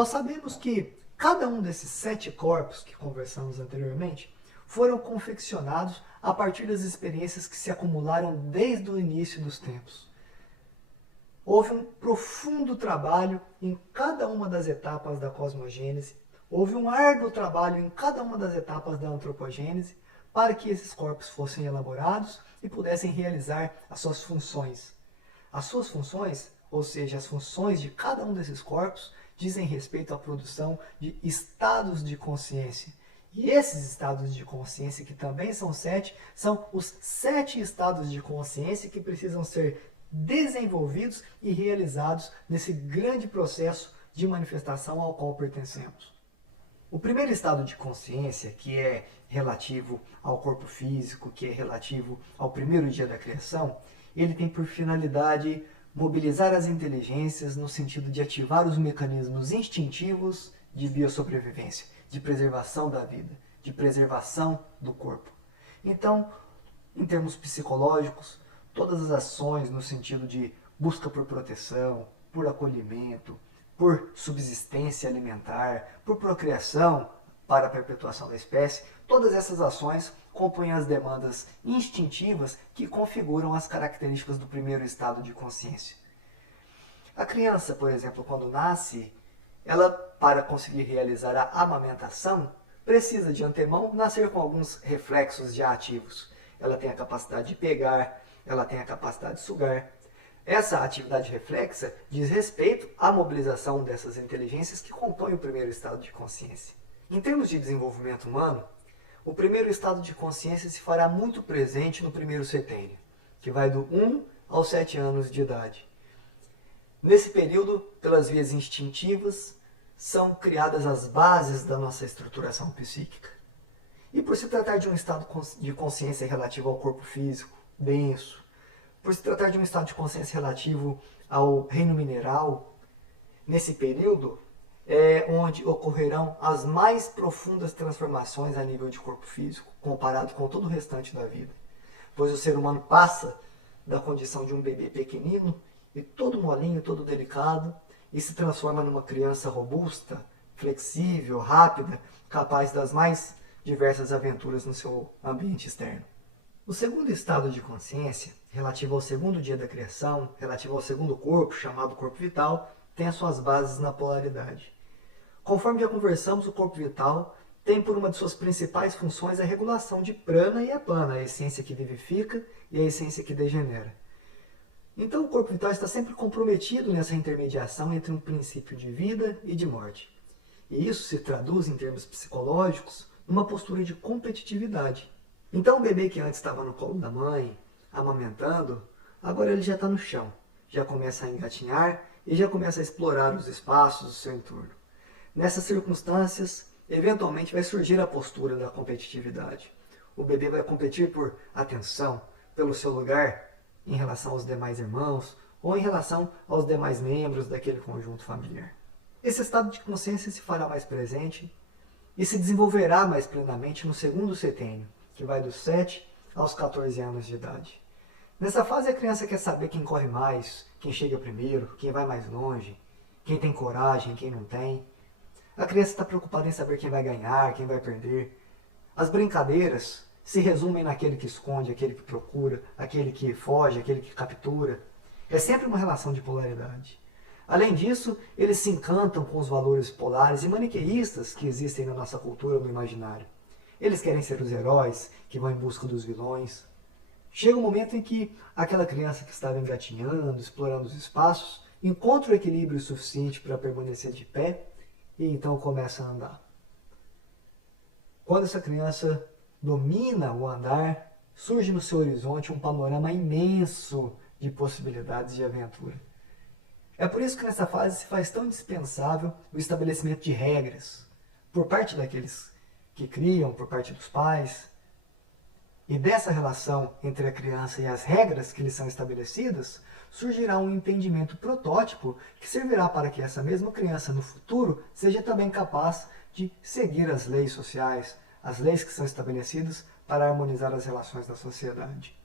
Nós sabemos que cada um desses 7 corpos que conversamos anteriormente foram confeccionados a partir das experiências que se acumularam desde o início dos tempos. Houve um profundo trabalho em cada uma das etapas da cosmogênese, houve um árduo trabalho em cada uma das etapas da antropogênese para que esses corpos fossem elaborados e pudessem realizar as suas funções. As suas funções, ou seja, as funções de cada um desses corpos, dizem respeito à produção de estados de consciência. E esses estados de consciência, que também são 7, são os 7 estados de consciência que precisam ser desenvolvidos e realizados nesse grande processo de manifestação ao qual pertencemos. O primeiro estado de consciência, que é relativo ao corpo físico, que é relativo ao primeiro dia da criação, ele tem por finalidade mobilizar as inteligências no sentido de ativar os mecanismos instintivos de biossobrevivência, de preservação da vida, de preservação do corpo. Então, em termos psicológicos, todas as ações no sentido de busca por proteção, por acolhimento, por subsistência alimentar, por procriação para a perpetuação da espécie, todas essas ações compõem as demandas instintivas que configuram as características do primeiro estado de consciência. A criança, por exemplo, quando nasce, ela, para conseguir realizar a amamentação, precisa de antemão nascer com alguns reflexos já ativos. Ela tem a capacidade de pegar, ela tem a capacidade de sugar. Essa atividade reflexa diz respeito à mobilização dessas inteligências que compõem o primeiro estado de consciência. Em termos de desenvolvimento humano, o primeiro estado de consciência se fará muito presente no primeiro setênio, que vai do 1 aos 7 anos de idade. Nesse período, pelas vias instintivas, são criadas as bases da nossa estruturação psíquica. E por se tratar de um estado de consciência relativo ao corpo físico, denso, por se tratar de um estado de consciência relativo ao reino mineral, nesse período é onde ocorrerão as mais profundas transformações a nível de corpo físico, comparado com todo o restante da vida. Pois o ser humano passa da condição de um bebê pequenino e todo molinho, todo delicado, e se transforma numa criança robusta, flexível, rápida, capaz das mais diversas aventuras no seu ambiente externo. O segundo estado de consciência, relativo ao segundo dia da criação, relativo ao segundo corpo, chamado corpo vital, tem as suas bases na polaridade. Conforme já conversamos, o corpo vital tem por uma de suas principais funções a regulação de prana e apana, a essência que vivifica e a essência que degenera. Então o corpo vital está sempre comprometido nessa intermediação entre um princípio de vida e de morte. E isso se traduz, em termos psicológicos, numa postura de competitividade. Então o bebê que antes estava no colo da mãe, amamentando, agora ele já está no chão, já começa a engatinhar e já começa a explorar os espaços do seu entorno. Nessas circunstâncias, eventualmente vai surgir a postura da competitividade. O bebê vai competir por atenção, pelo seu lugar em relação aos demais irmãos ou em relação aos demais membros daquele conjunto familiar. Esse estado de consciência se fará mais presente e se desenvolverá mais plenamente no segundo setênio, que vai dos 7 aos 14 anos de idade. Nessa fase a criança quer saber quem corre mais, quem chega primeiro, quem vai mais longe, quem tem coragem, quem não tem. A criança está preocupada em saber quem vai ganhar, quem vai perder. As brincadeiras se resumem naquele que esconde, aquele que procura, aquele que foge, aquele que captura. É sempre uma relação de polaridade. Além disso, eles se encantam com os valores polares e maniqueístas que existem na nossa cultura no imaginário. Eles querem ser os heróis que vão em busca dos vilões. Chega um momento em que aquela criança que estava engatinhando, explorando os espaços, encontra o equilíbrio suficiente para permanecer de pé e então começa a andar. Quando essa criança domina o andar, surge no seu horizonte um panorama imenso de possibilidades de aventura. É por isso que nessa fase se faz tão indispensável o estabelecimento de regras por parte daqueles que criam, por parte dos pais. E dessa relação entre a criança e as regras que lhes são estabelecidas, surgirá um entendimento protótipo que servirá para que essa mesma criança no futuro seja também capaz de seguir as leis sociais, as leis que são estabelecidas para harmonizar as relações da sociedade.